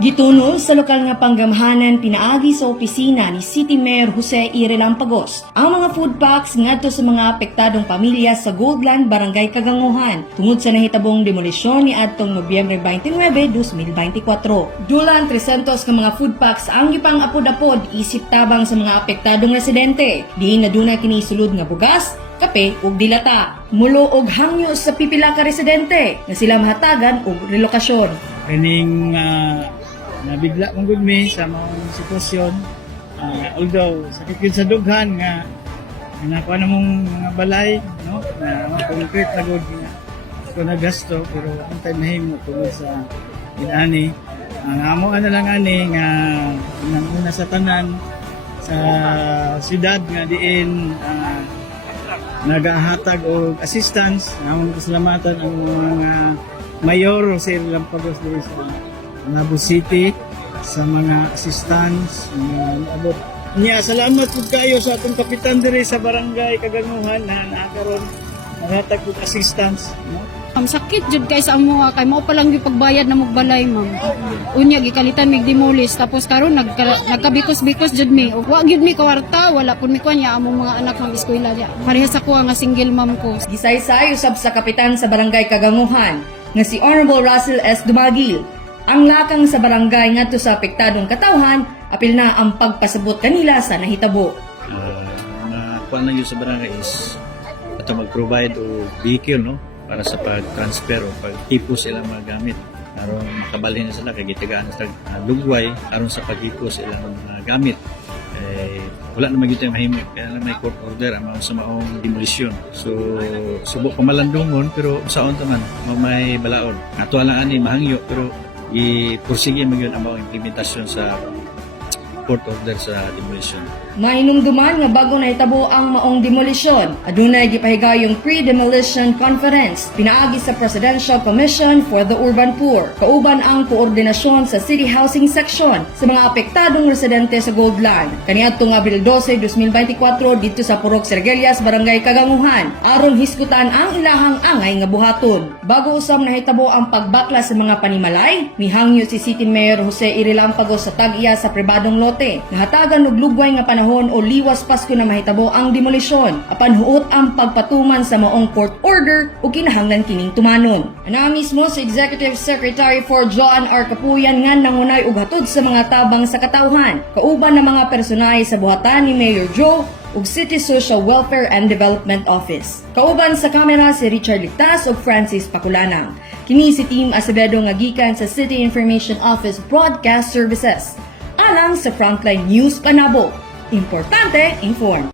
Gitunol sa lokal nga panggamhanan pinaagi sa opisina ni City Mayor Jose Ire Lampagos ang mga food packs ngadto sa mga apektadong pamilya sa Goldland, Barangay Kaganguhan tungod sa nahitabong demolisyon ni adtong Nobyembre 29, 2024. Dulan 300 ka mga food packs ang gipang apod-apod isip tabang sa mga apektadong residente. Diin na dunay kini sulod nga bugas, kape ug dilata. Mulo og hangyo sa pipila ka residente nga sila mahatagan og relokasyon. Kaning nabigla mong good me sa mga sitwasyon, although sakit yun sa dughan nga nakuha na mong mga balay, no, na concrete na good nga ito na gasto, pero ang time nahimo tungkol sa inani ang amo na lang ani nga una sa tanan sa siyudad nga diin nagahatag og assistance. Among pasalamatan ang mga mayor sa Lampagos dito sa Nabo City sa mga assistance abot niya. Salamat po kayo sa atong kapitan diri sa Barangay Kaganguhan na nakaroon naghatag og assistance, no? Ang sakit jud kay sa amo kay mao pa lang yung pagbayad na magbalay, ma'am. Unya gikalitan mig demolish tapos karon nagkabikos-bikos jud mi. Ug wa gyud mi kwarta, wala pud mi kunya among mga anak ng eskwela diya. Parehas ako nga single mom ko. Gisaysay usab sa kapitan sa Barangay Kaganguhan nga si Honorable Russell S. Dumagil. Ang lakang sa barangay ngadto sa apektadong katawhan, apil na ang pagpasabot kanila sa nahitabo. Nakuha na yun sa barangay is ito mag-provide o vehicle, no, para sa pag-transfer o pag-tipo sila mga gamit. Aron kabalhin na sila, kagitagaan sa lugway, aron sa pag-tipo sila ng mga gamit. Wala naman yun tayong mahimik, kaya lang may court order ang mga sa maong demolisyon. So, subok pamalandungon, pero saon taman, may balaod. Ato lang ani, mahangyo, pero i-pursige mo yun ang mga implementasyon sa court order sa demolition. Mainumduman nga bago nahitabo ang maong demolisyon, adunay gipahigayong pre-demolition conference pinaagi sa Presidential Commission for the Urban Poor. Kauban ang koordinasyon sa City Housing Section sa mga apektadong residente sa Goldland. Kaniadtong Abril 12, 2024 dito sa Purok Sergelias, Barangay Kaganguhan, aron hiskutan ang ilahang angay nga buhaton. Bago usab nahitabo ang pagbakla sa mga panimalay, mihangyo si City Mayor Jose Ire Lampagos sa tag-iya sa pribadong lote. Nahatagan og lugway nga panahon o liwas Pasko na mahitabo ang demolisyon apan huot ang pagpatuman sa maong court order o kinahanglan kining tumanon. Ana mismo si Executive Secretary for Joan R. Kapuyan nga nangunay og hatod sa mga tabang sa katawhan, kauban ng mga personay sa buhatan ni Mayor Joe ug City Social Welfare and Development Office. Kauban sa kamera si Richard Ligtas ug Francis Paculanang. Kini si Team Acevedo nga gikan sa City Information Office Broadcast Services. Alang sa Frontline News Panabo. Importante, inform.